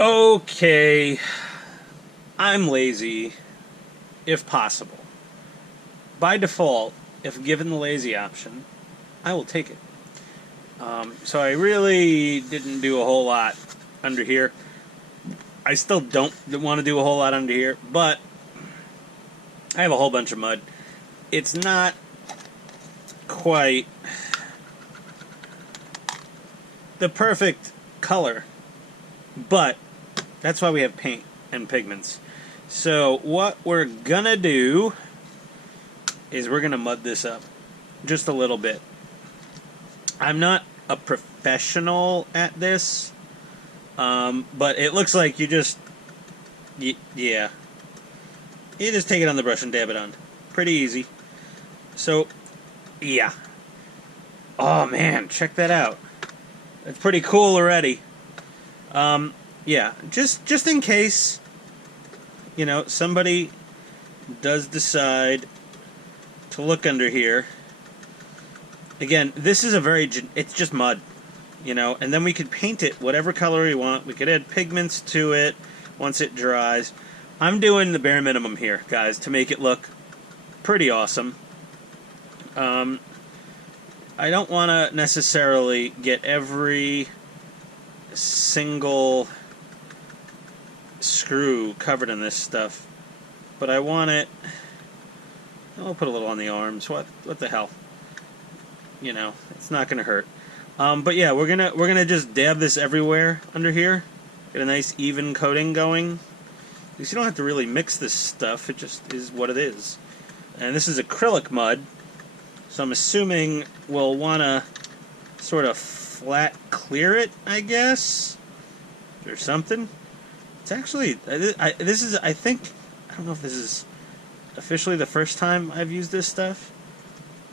Okay, I'm lazy, if possible. By default, if given the lazy option, I will take it. So I really didn't do a whole lot under here. I still don't want to do a whole lot under here, but I have a whole bunch of mud. It's not quite the perfect color, but that's why we have paint and pigments. So what we're gonna do is we're gonna mud this up just a little bit. I'm not a professional at this, but it looks like you just, yeah, you just take it on the brush and dab it on. Pretty easy. So, yeah. Oh man, check that out. It's pretty cool already. Yeah, just in case, you know, somebody does decide to look under here. Again, this is a very, it's just mud, you know, and then we could paint it whatever color we want. We could add pigments to it once it dries. I'm doing the bare minimum here, guys, to make it look pretty awesome. I don't want to necessarily get every single screw covered in this stuff, but I want it. I'll put a little on the arms. What the hell? You know, it's not gonna hurt. But yeah, we're gonna just dab this everywhere under here. Get a nice even coating going. Because you don't have to really mix this stuff. It just is what it is. And this is acrylic mud, so I'm assuming we'll want to sort of flat clear it, I guess, or something. It's actually, this is, I think, I don't know if this is officially the first time I've used this stuff.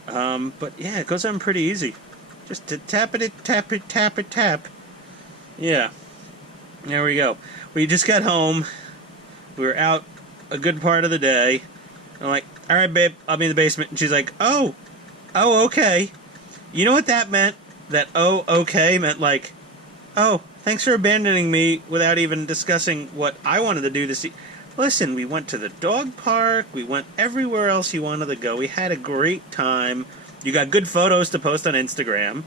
But yeah, it goes on pretty easy. Just to tap it, tap it, tap it, tap. Yeah. There we go. We just got home. We were out a good part of the day. I'm like, alright babe, I'll be in the basement. And she's like, oh, okay. You know what that meant? That oh, okay meant like, oh, thanks for abandoning me without even discussing what I wanted to do this evening. Listen, we went to the dog park. We went everywhere else you wanted to go. We had a great time. You got good photos to post on Instagram.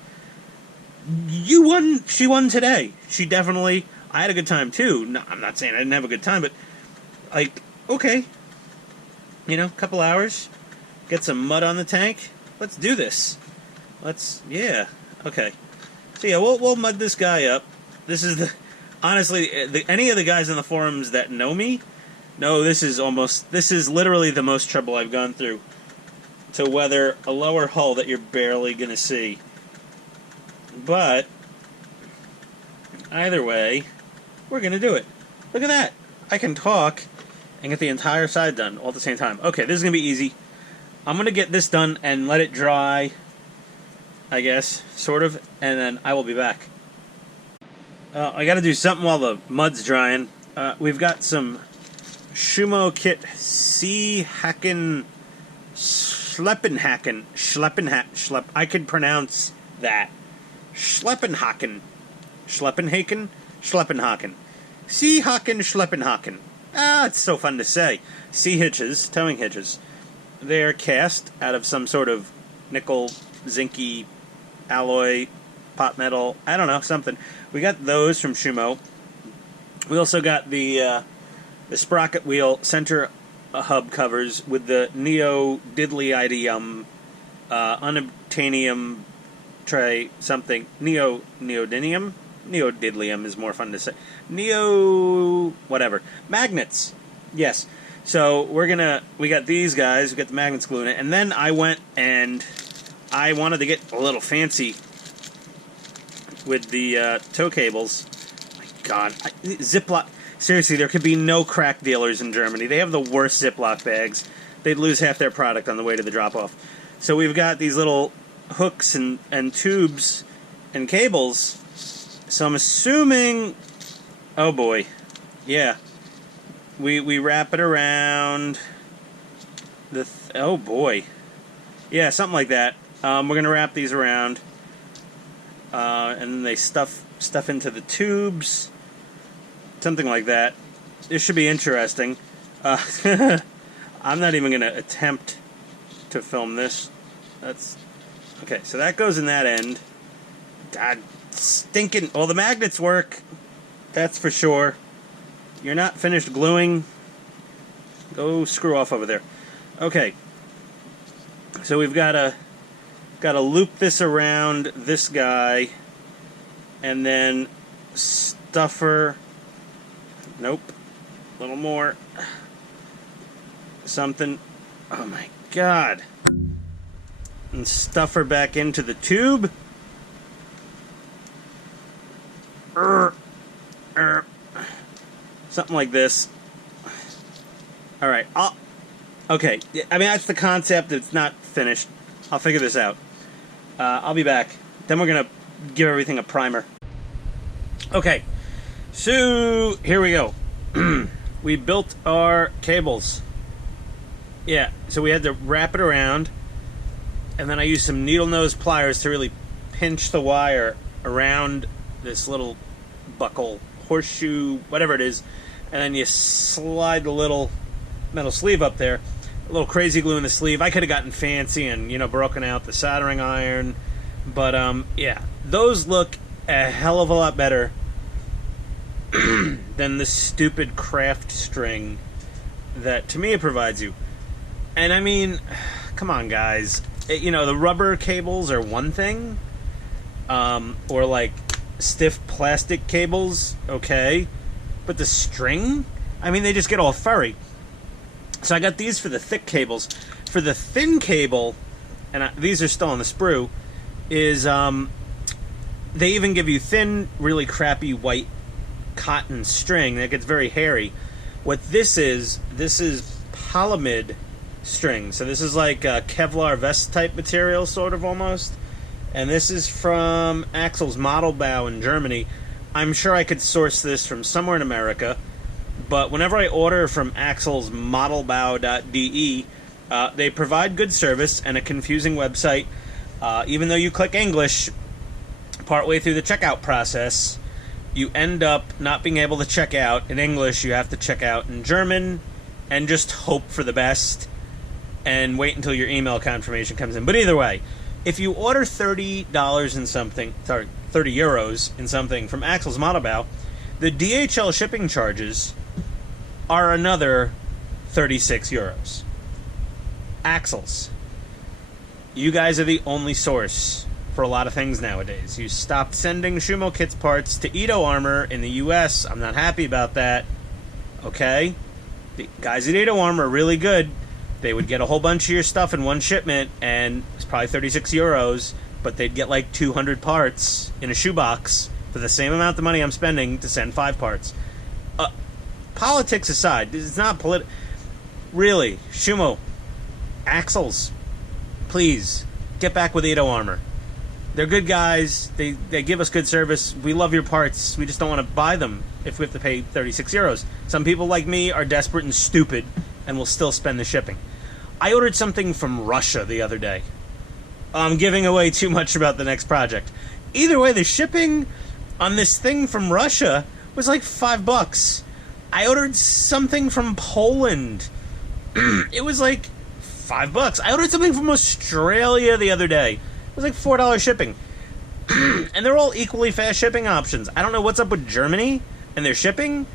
You won. She won today. She definitely. I had a good time too. No, I'm not saying I didn't have a good time, but like, okay, you know, couple hours, get some mud on the tank. Let's do this. Yeah, okay. So yeah, we'll mud this guy up. This is honestly, any of the guys in the forums that know me. No, this is literally the most trouble I've gone through to weather a lower hull that you're barely going to see. But, either way, we're going to do it. Look at that. I can talk and get the entire side done all at the same time. Okay, this is going to be easy. I'm going to get this done and let it dry, I guess, sort of, and then I will be back. I got to do something while the mud's drying. We've got some scuhmo-kit Schleppenhaken. I could pronounce that. Schleppenhaken. Schleppenhaken. Ah, it's so fun to say. C-hitches, towing hitches. They're cast out of some sort of nickel, zincy, alloy, pot metal, I don't know, something. We got those from Schumo. We also got the sprocket wheel center hub covers with the neodymium unobtainium tray something. Neodymium is more fun to say. Whatever. Magnets. Yes. So we got these guys, we got the magnets glued in it, and then I went and I wanted to get a little fancy with the tow cables. My God. Ziploc. Seriously, there could be no crack dealers in Germany. They have the worst Ziploc bags. They'd lose half their product on the way to the drop-off. So we've got these little hooks and tubes and cables. So I'm assuming... Oh, boy. Yeah. We wrap it around... oh, boy. Yeah, something like that. We're going to wrap these around. And then they stuff into the tubes. something like that. This should be interesting. I'm not even going to attempt to film this. That's okay. So that goes in that end. God, stinking. Well, the magnets work. That's for sure. You're not finished gluing. Go screw off over there. Okay. So we've got to loop this around this guy, and then stuffer. Nope. A little more. Something. Oh my God. And stuff her back into the tube. Something like this. Alright. Okay. I mean, that's the concept. It's not finished. I'll figure this out. I'll be back. Then we're going to give everything a primer. Okay. So, here we go. We built our cables. Yeah, so we had to wrap it around, and then I used some needle nose pliers to really pinch the wire around this little buckle, horseshoe, whatever it is, and then you slide the little metal sleeve up there. A little crazy glue in the sleeve. I could have gotten fancy and, broken out the soldering iron, but yeah, those look a hell of a lot better than the stupid craft string that Tamiya provides you. And I mean, come on, guys. The rubber cables are one thing, or like stiff plastic cables, okay, but the string, I mean, they just get all furry. So I got these for the thick cables. For the thin cable, and these are still on the sprue, is they even give you thin, really crappy white cotton string that gets very hairy. What this is polyamide string. So this is like a Kevlar vest type material, sort of, almost. And this is from Axel's Model Bow in Germany. I'm sure I could source this from somewhere in America, but whenever I order from Axel's modelbow.de, they provide good service and a confusing website. Even though you click English partway through the checkout process, you end up not being able to check out in English. You have to check out in German and just hope for the best and wait until your email confirmation comes in. But either way, if you order $30 in something, 30 euros in something from Axel's Model Bow, the DHL shipping charges are another 36 euros. Axel's. You guys are the only source for a lot of things nowadays. You stopped sending scuhmo-kits parts to Edo Armor in the US. I'm not happy about that. Okay? The guys at Edo Armor are really good. They would get a whole bunch of your stuff in one shipment, and it's probably 36 euros, but they'd get like 200 parts in a shoebox for the same amount of money I'm spending to send 5 parts. Politics aside, it's not really, Schumo, Axels, please, get back with Edo Armor. They're good guys. They give us good service. We love your parts. We just don't want to buy them if we have to pay 36 euros. Some people like me are desperate and stupid and will still spend the shipping. I ordered something from Russia the other day. I'm giving away too much about the next project. Either way, the shipping on this thing from Russia was like $5. I ordered something from Poland. It was like $5. I ordered something from Australia the other day. It was like $4 shipping. And they're all equally fast shipping options. I don't know what's up with Germany and their shipping,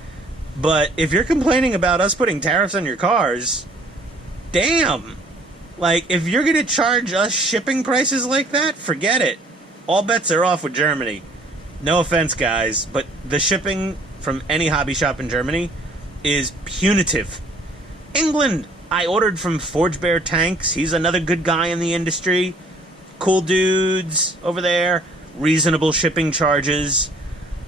but if you're complaining about us putting tariffs on your cars, damn. Like, if you're going to charge us shipping prices like that, forget it. All bets are off with Germany. No offense, guys, but the shipping from any hobby shop in Germany is punitive. England, I ordered from Forge Bear Tanks. He's another good guy in the industry. Cool dudes over there. Reasonable shipping charges.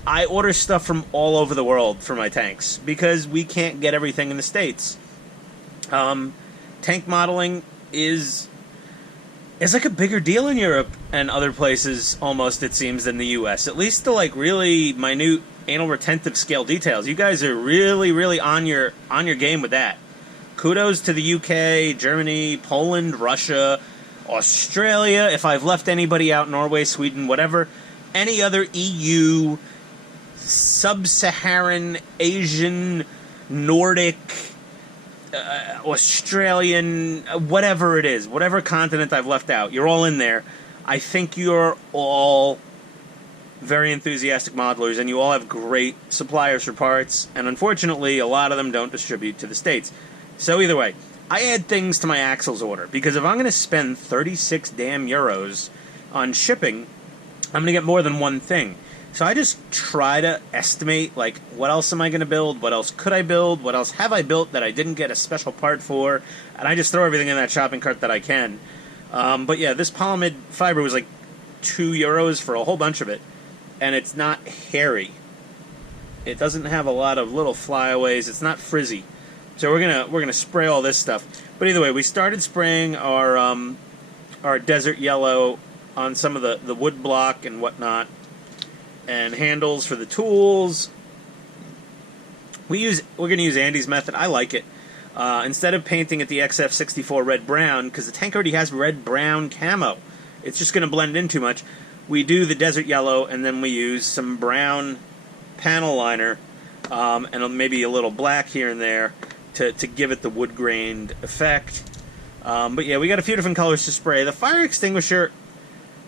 I order stuff from all over the world for my tanks because we can't get everything in the States. Tank modeling is like a bigger deal in Europe and other places, almost, it seems, than the US. At least the like really minute anal retentive scale details. You guys are really, really on your game with that. Kudos to the UK, Germany, Poland, Russia, Australia, if I've left anybody out, Norway, Sweden, whatever, any other EU sub-Saharan, Asian, Nordic, Australian, whatever it is, whatever continent I've left out, you're all in there. I think you're all very enthusiastic modelers, and you all have great suppliers for parts, and unfortunately, a lot of them don't distribute to the States. So either way, I add things to my axles order, because if I'm going to spend 36 damn euros on shipping, I'm going to get more than one thing. So I just try to estimate, like, what else am I going to build? What else could I build? What else have I built that I didn't get a special part for? And I just throw everything in that shopping cart that I can. But yeah, this polyamide fiber was like 2 euros for a whole bunch of it. And it's not hairy. It doesn't have a lot of little flyaways. It's not frizzy. So we're gonna spray all this stuff. But either way, we started spraying our desert yellow on some of the wood block and whatnot, and handles for the tools. We're gonna use Andy's method. I like it. Instead of painting it the XF64 red-brown, because the tank already has red-brown camo, it's just gonna blend in too much. We do the desert yellow, and then we use some brown panel liner, and maybe a little black here and there to give it the wood-grained effect. But yeah, we got a few different colors to spray. The fire extinguisher,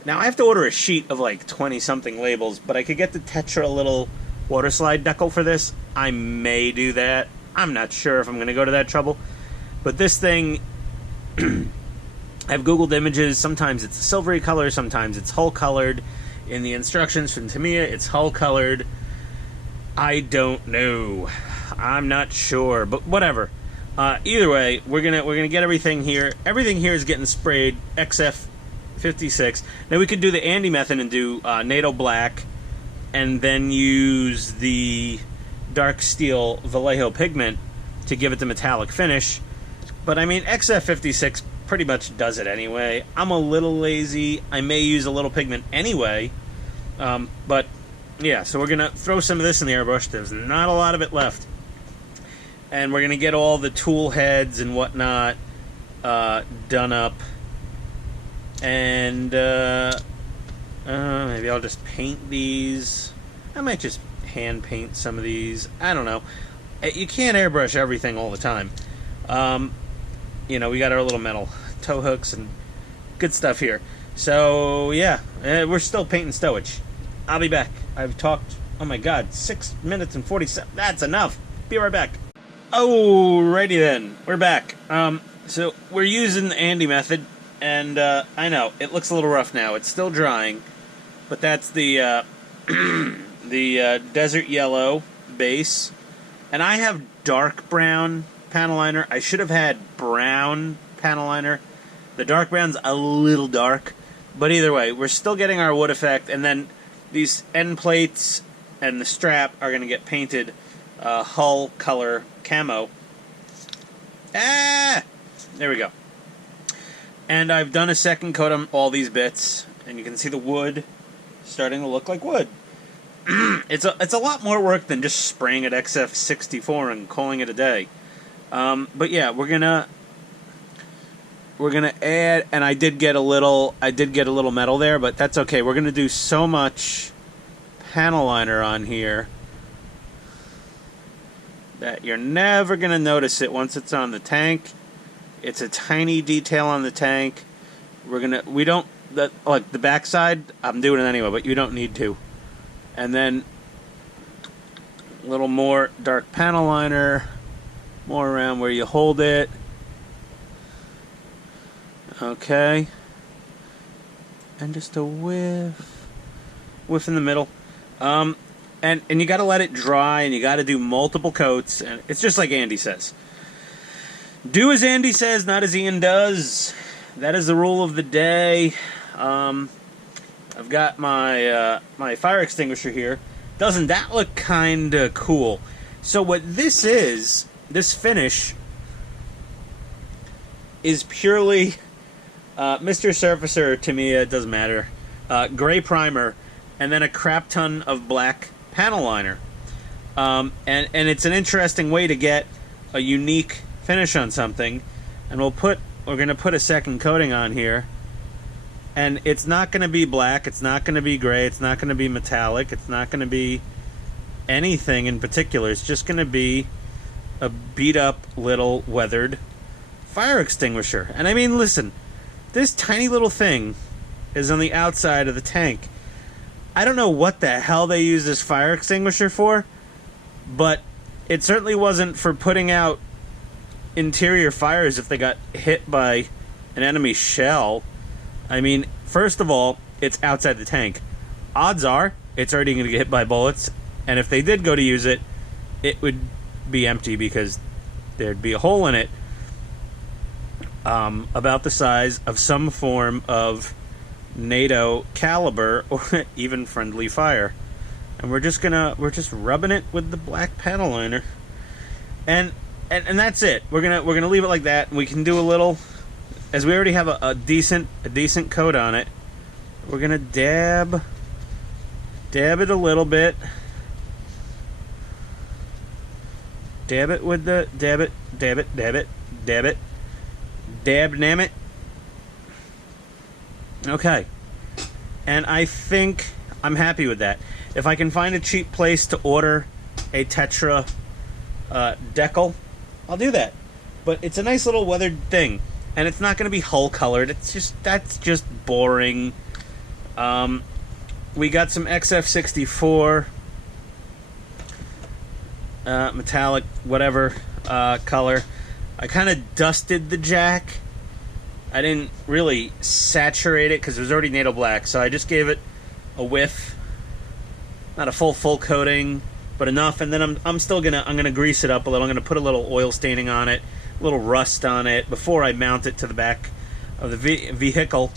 now I have to order a sheet of like 20-something labels, but I could get the Tetra little water slide decal for this. I may do that. I'm not sure if I'm going to go to that trouble. But this thing, I've Googled images. Sometimes it's a silvery color, sometimes it's hull colored. In the instructions from Tamiya, it's hull colored. I don't know. I'm not sure, but whatever. Either way, we're gonna get everything here. Everything here is getting sprayed XF56. Now we could do the Andy method and do NATO black, and then use the dark steel Vallejo pigment to give it the metallic finish. But I mean, XF56 pretty much does it anyway. I'm a little lazy. I may use a little pigment anyway. But yeah, so we're gonna throw some of this in the airbrush. There's not a lot of it left. And we're going to get all the tool heads and whatnot done up. And maybe I'll just paint these. I might just hand paint some of these. I don't know. You can't airbrush everything all the time. You know, we got our little metal tow hooks and good stuff here. So, yeah, we're still painting stowage. I'll be back. I've talked, oh my god, 6 minutes and 47. That's enough. Be right back. Alrighty then, we're back. So we're using the Andy method, and I know it looks a little rough now. It's still drying, but that's the the desert yellow base, and I have dark brown panel liner. I should have had brown panel liner. The dark brown's a little dark, but either way, we're still getting our wood effect, and then these end plates and the strap are going to get painted hull color camo. There we go. And I've done a second coat on all these bits, and you can see the wood starting to look like wood. It's a lot more work than just spraying at XF64 and calling it a day. But yeah, we're gonna add, and I did get a little metal there, but that's okay. We're gonna do so much panel liner on here that you're never going to notice it once it's on the tank. It's a tiny detail on the tank. Like the backside, I'm doing it anyway, but you don't need to. And then a little more dark panel liner, more around where you hold it. Okay. And just a whiff in the middle. And you got to let it dry, and you got to do multiple coats, and it's just like Andy says. Do as Andy says, not as Ian does. That is the rule of the day. I've got my my fire extinguisher here. Doesn't that look kind of cool? So what this is, this finish, is purely Mr. Surfacer, Tamiya, it doesn't matter, gray primer, and then a crap ton of black panel liner. And it's an interesting way to get a unique finish on something. And we're going to put a second coating on here. And it's not going to be black, it's not going to be gray, it's not going to be metallic, it's not going to be anything in particular. It's just going to be a beat-up little weathered fire extinguisher. And I mean, listen, this tiny little thing is on the outside of the tank. I don't know what the hell they use this fire extinguisher for, but it certainly wasn't for putting out interior fires if they got hit by an enemy shell. I mean, first of all, it's outside the tank. Odds are it's already going to get hit by bullets, and if they did go to use it, it would be empty because there'd be a hole in it about the size of some form of NATO caliber or even friendly fire. And we're just rubbing it with the black panel liner, and that's it. We're gonna leave it like that. We can do a little, as we already have a decent coat on it. We're gonna dab it a little bit. Dab it with the dab it. Dab nam it. Okay. And I think I'm happy with that. If I can find a cheap place to order a Tetra decal, I'll do that. But it's a nice little weathered thing, and it's not going to be hull colored. That's just boring. We got some XF64 metallic whatever color. I kind of dusted the jack. I didn't really saturate it because it was already NATO black, so I just gave it a whiff. Not a full coating, but enough. And then I'm gonna grease it up a little. I'm gonna put a little oil staining on it, a little rust on it before I mount it to the back of the vehicle.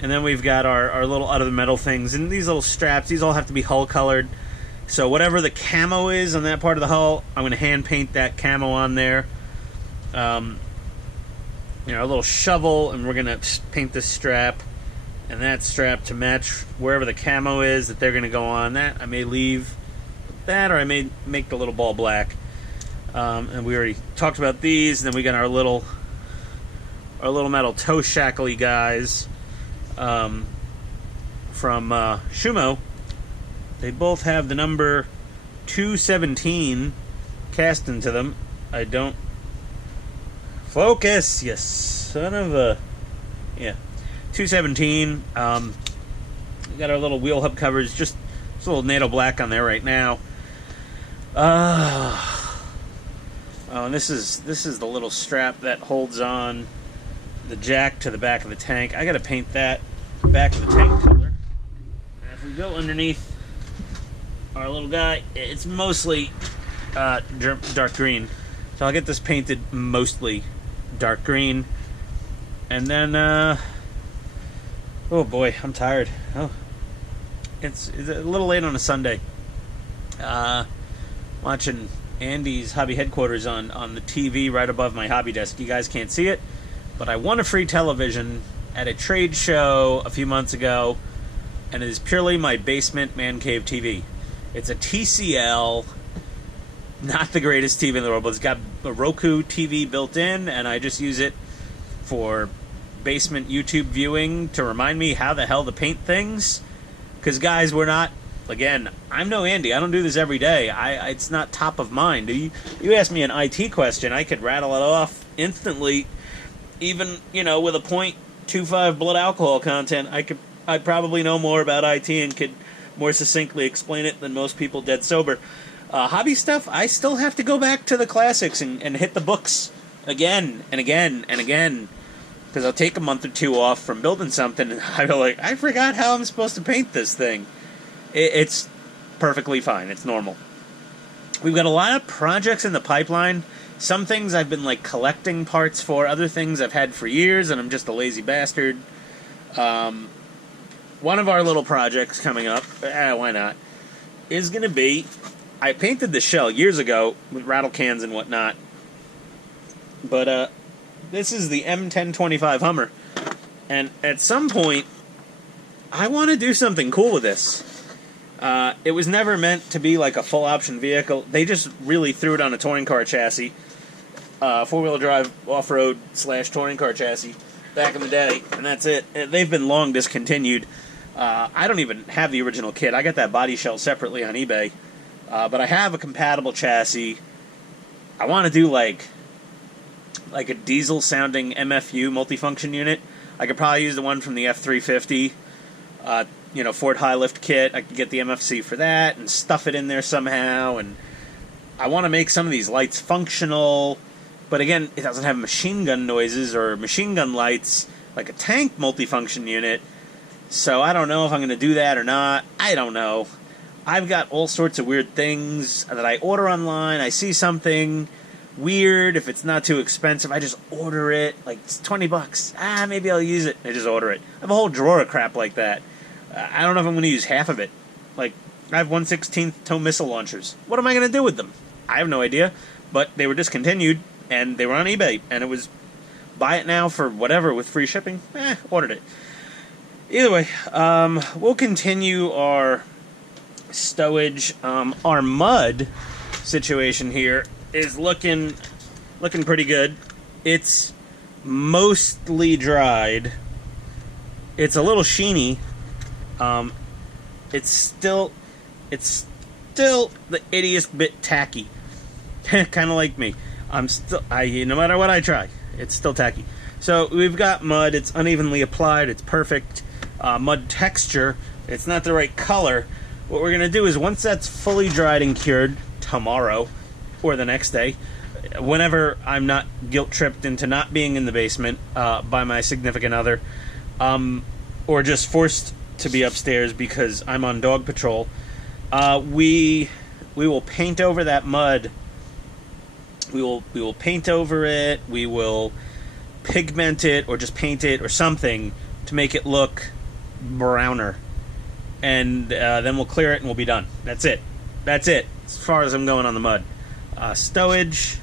And then we've got our little out of the metal things, and these little straps. These all have to be hull colored. So whatever the camo is on that part of the hull, I'm gonna hand paint that camo on there. A little shovel, and we're gonna paint this strap and that strap to match wherever the camo is that they're going to go on. That I may leave that, or I may make the little ball black. And we already talked about these. And then we got our little metal toe shackly guys from Scuhmo. They both have the number 217 cast into them. I don't focus, you son of a... Yeah. 217. We got our little wheel hub covers, just a little NATO black on there right now. And this is the little strap that holds on the jack to the back of the tank. I gotta paint that back of the tank color. And if we go underneath our little guy, it's mostly dark green. So I'll get this painted mostly dark green, and then oh boy, I'm tired. Oh, it's a little late on a Sunday. Watching Andy's hobby headquarters on the TV right above my hobby desk. You guys can't see it, but I won a free television at a trade show a few months ago, and it is purely my basement man cave TV. It's a TCL, not the greatest TV in the world, but it's got a Roku TV built in, and I just use it for basement YouTube viewing to remind me how the hell to paint things. Because guys, we're not, again, I'm no Andy. I don't do this every day. It's not top of mind. You ask me an IT question, I could rattle it off instantly. Even, with a 0.25 blood alcohol content, I probably know more about IT and could more succinctly explain it than most people dead sober. Hobby stuff, I still have to go back to the classics and hit the books again and again and again. Because I'll take a month or two off from building something, and I feel like, I forgot how I'm supposed to paint this thing. It's perfectly fine. It's normal. We've got a lot of projects in the pipeline. Some things I've been, collecting parts for. Other things I've had for years, and I'm just a lazy bastard. One of our little projects coming up, why not, is going to be... I painted the shell years ago with rattle cans and whatnot. But, this is the M1025 Hummer. And at some point, I want to do something cool with this. It was never meant to be like a full option vehicle. They just really threw it on a touring car chassis. Four-wheel drive off-road / touring car chassis back in the day. And that's it. They've been long discontinued. I don't even have the original kit. I got that body shell separately on eBay. But I have a compatible chassis. I want to do like a diesel sounding MFU multifunction unit. I could probably use the one from the F350, Ford High Lift kit. I could get the MFC for that and stuff it in there somehow. And I want to make some of these lights functional, but again, it doesn't have machine gun noises or machine gun lights like a tank multifunction unit. So I don't know if I'm going to do that or not. I don't know. I've got all sorts of weird things that I order online. I see something weird. If it's not too expensive, I just order it. Like, it's $20. Maybe I'll use it. I just order it. I have a whole drawer of crap like that. I don't know if I'm going to use half of it. Like, I have 1/16 tow missile launchers. What am I going to do with them? I have no idea. But they were discontinued, and they were on eBay. And it was, buy it now for whatever with free shipping. Ordered it. Either way, we'll continue our stowage. Our mud situation here is looking pretty good. It's mostly dried. It's a little sheeny. It's still the ittiest bit tacky. Kind of like me. No matter what I try, it's still tacky. So we've got mud. It's unevenly applied. It's perfect. Mud texture. It's not the right color. What we're going to do is once that's fully dried and cured, tomorrow or the next day, whenever I'm not guilt-tripped into not being in the basement by my significant other, or just forced to be upstairs because I'm on dog patrol, we will paint over that mud. We will paint over it. We will pigment it or just paint it or something to make it look browner. And then we'll clear it and we'll be done. That's it. That's it. As far as I'm going on the mud. Stowage,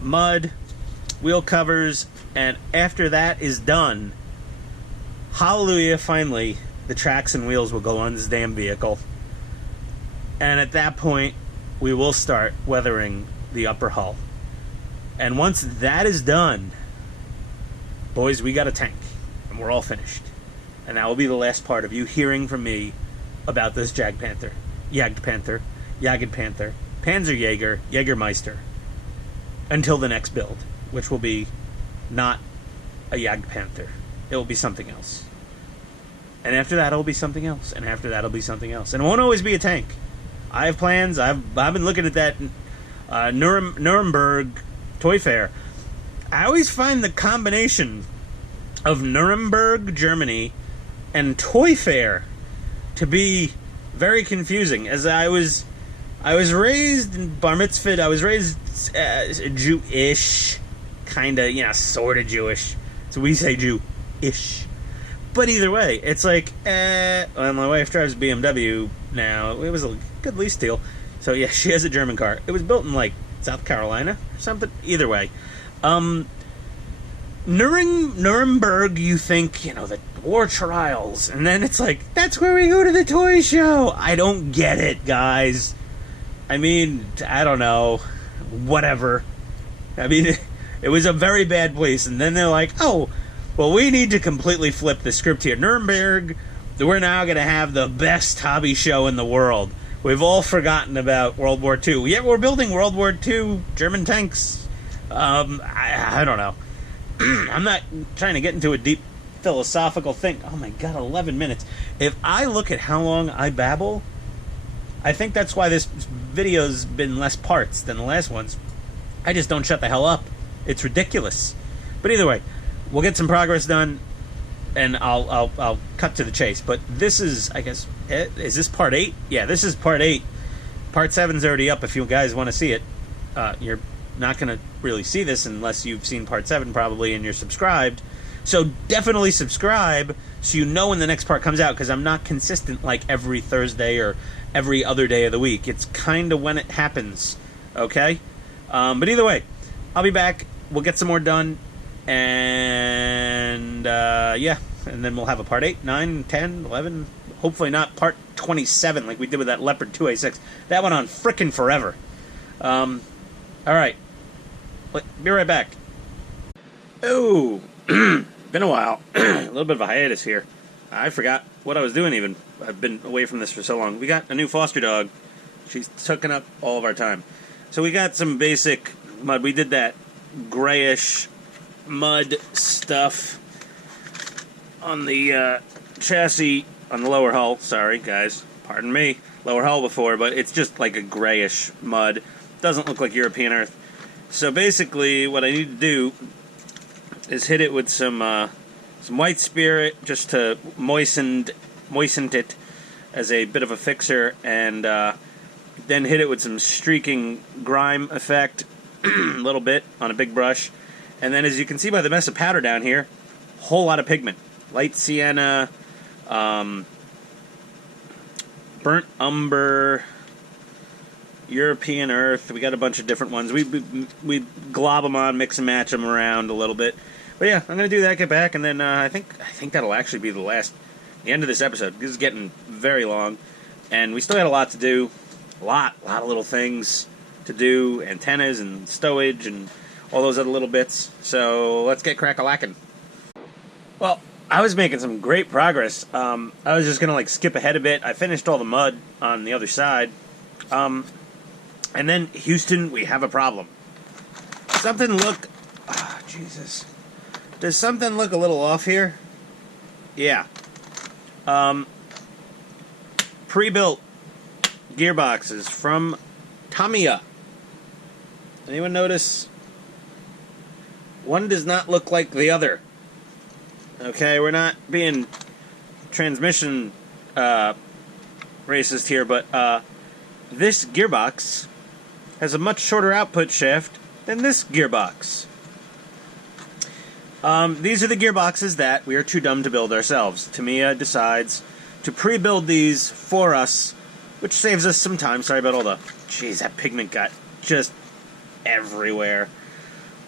mud, wheel covers, and after that is done, hallelujah, finally, the tracks and wheels will go on this damn vehicle. And at that point, we will start weathering the upper hull. And once that is done, boys, we got a tank. And we're all finished. And that will be the last part of you hearing from me about this Jagdpanther, Panzer Jäger, Jägermeister, until the next build, which will be not a Jagdpanther. It will be something else. And after that, it'll be something else. And after that, it'll be something else. And it won't always be a tank. I have plans. I've been looking at that Nuremberg Toy Fair. I always find the combination of Nuremberg, Germany, and Toy Fair to be very confusing. As I was raised in bar mitzvah. I was raised Jewish, kind of, sort of Jewish. So we say Jew-ish. But either way, it's like, well, my wife drives a BMW now. It was a good lease deal. So yeah, she has a German car. It was built in like South Carolina or something. Either way, Nuremberg, you think, the war trials, and then it's like, that's where we go to the toy show. I don't get it, guys. I mean, I don't know. Whatever. I mean, it was a very bad place, and then they're like, oh, well, we need to completely flip the script here. Nuremberg, we're now going to have the best hobby show in the world. We've all forgotten about World War II. Yeah, we're building World War II German tanks. I don't know. I'm not trying to get into a deep philosophical thing. Oh my god, 11 minutes. If I look at how long I babble, I think that's why this video's been less parts than the last ones. I just don't shut the hell up. It's ridiculous. But either way, we'll get some progress done, and I'll cut to the chase. But this is, I guess, is this part 8? Yeah, this is part 8. Part 7's already up if you guys want to see it. You're not going to really see this unless you've seen part 7 probably and you're subscribed. So definitely subscribe so you know when the next part comes out, because I'm not consistent like every Thursday or every other day of the week. It's kind of when it happens, okay? But either way, I'll be back. We'll get some more done. And, yeah. And then we'll have a part 8, 9, 10, 11. Hopefully not part 27 like we did with that Leopard 2A6. That went on frickin' forever. Alright. Be right back. Oh, been a while. A little bit of a hiatus here. I forgot what I was doing even. I've been away from this for so long. We got a new foster dog. She's taking up all of our time. So we got some basic mud. We did that grayish mud stuff on the chassis, on the lower hull. Sorry, guys. Pardon me. Lower hull before, but it's just like a grayish mud. Doesn't look like European earth. So basically, what I need to do is hit it with some white spirit just to moisten it as a bit of a fixer, and then hit it with some streaking grime effect a little bit on a big brush. And then, as you can see by the mess of powder down here, whole lot of pigment. Light sienna, burnt umber, European earth. We got a bunch of different ones. We glob them on, mix and match them around a little bit. But yeah, I'm gonna do that, get back, and then I think that'll actually be the end of this episode. This is getting very long, and we still got a lot to do. A lot of little things to do, antennas and stowage and all those other little bits. So let's get crack-a-lackin'. Well, I was making some great progress. I was just gonna skip ahead a bit. I finished all the mud on the other side. And then, Houston, we have a problem. Something look... Oh, Jesus. Does something look a little off here? Yeah. Pre-built gearboxes from Tamiya. Anyone notice? One does not look like the other. Okay, we're not being transmission racist here, but this gearbox has a much shorter output shaft than this gearbox. These are the gearboxes that we are too dumb to build ourselves. Tamiya decides to pre-build these for us, which saves us some time. Sorry about all the... Jeez, that pigment got just everywhere.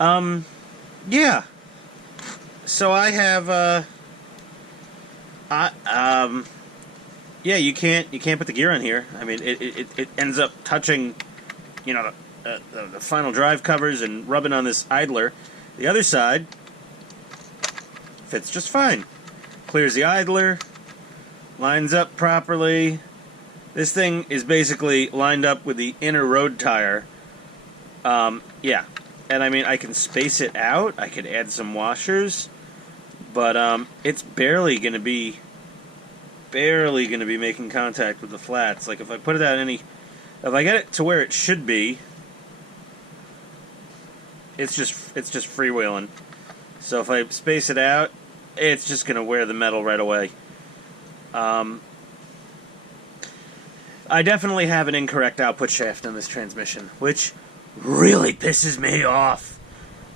Yeah. So I have, yeah, you can't put the gear on here. I mean, it ends up touching, the final drive covers and rubbing on this idler. The other side fits just fine. Clears the idler, lines up properly. This thing is basically lined up with the inner road tire. Yeah. And I mean, I can space it out. I could add some washers. But it's barely going to be making contact with the flats. Like, if I put it out if I get it to where it should be, it's just freewheeling. So if I space it out, it's just going to wear the metal right away. I definitely have an incorrect output shaft on this transmission, which really pisses me off.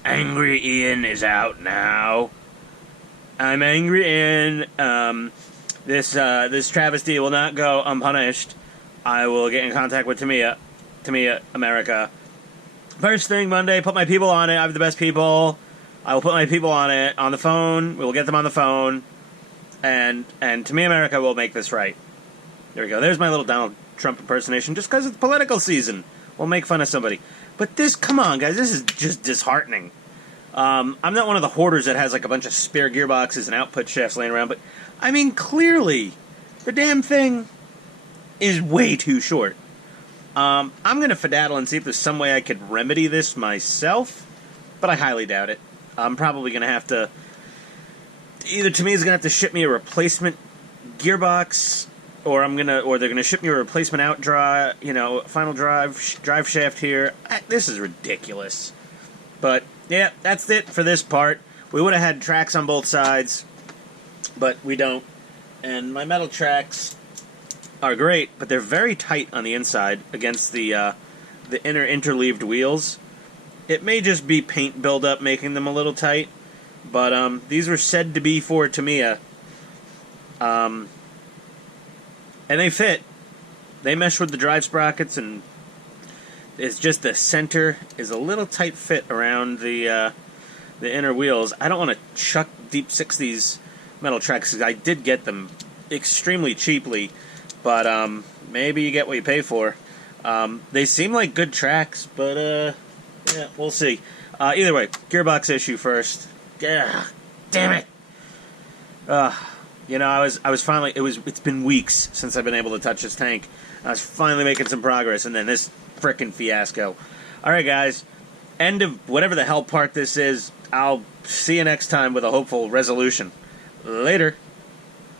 Angry Ian is out now. I'm angry Ian. This travesty will not go unpunished. I will get in contact with Tamiya, America. First thing Monday, put my people on it. I have the best people. I will put my people on it, on the phone. We will get them on the phone. And Tamiya America will make this right. There we go. There's my little Donald Trump impersonation, just because it's political season. We'll make fun of somebody. But this, come on, guys, this is just disheartening. I'm not one of the hoarders that has, a bunch of spare gearboxes and output shafts laying around, but, I mean, clearly, the damn thing is way too short. I'm going to fedaddle and see if there's some way I could remedy this myself, but I highly doubt it. I'm probably going to have to... Either Tamiya's going to have to ship me a replacement gearbox, or they're going to ship me a replacement final drive shaft here. This is ridiculous. But, yeah, that's it for this part. We would have had tracks on both sides, but we don't. And my metal tracks are great, but they're very tight on the inside against the inner interleaved wheels. It may just be paint buildup making them a little tight, but these were said to be for Tamiya. And they fit. They mesh with the drive sprockets, and it's just the center is a little tight fit around the inner wheels. I don't want to chuck deep 60s metal tracks, because I did get them extremely cheaply, but maybe you get what you pay for. They seem like good tracks, but yeah, we'll see. Either way, gearbox issue first. Yeah, damn it. I was finally. It's been weeks since I've been able to touch this tank. I was finally making some progress, and then this frickin' fiasco. Alright, guys. End of whatever the hell part this is. I'll see you next time with a hopeful resolution. Later.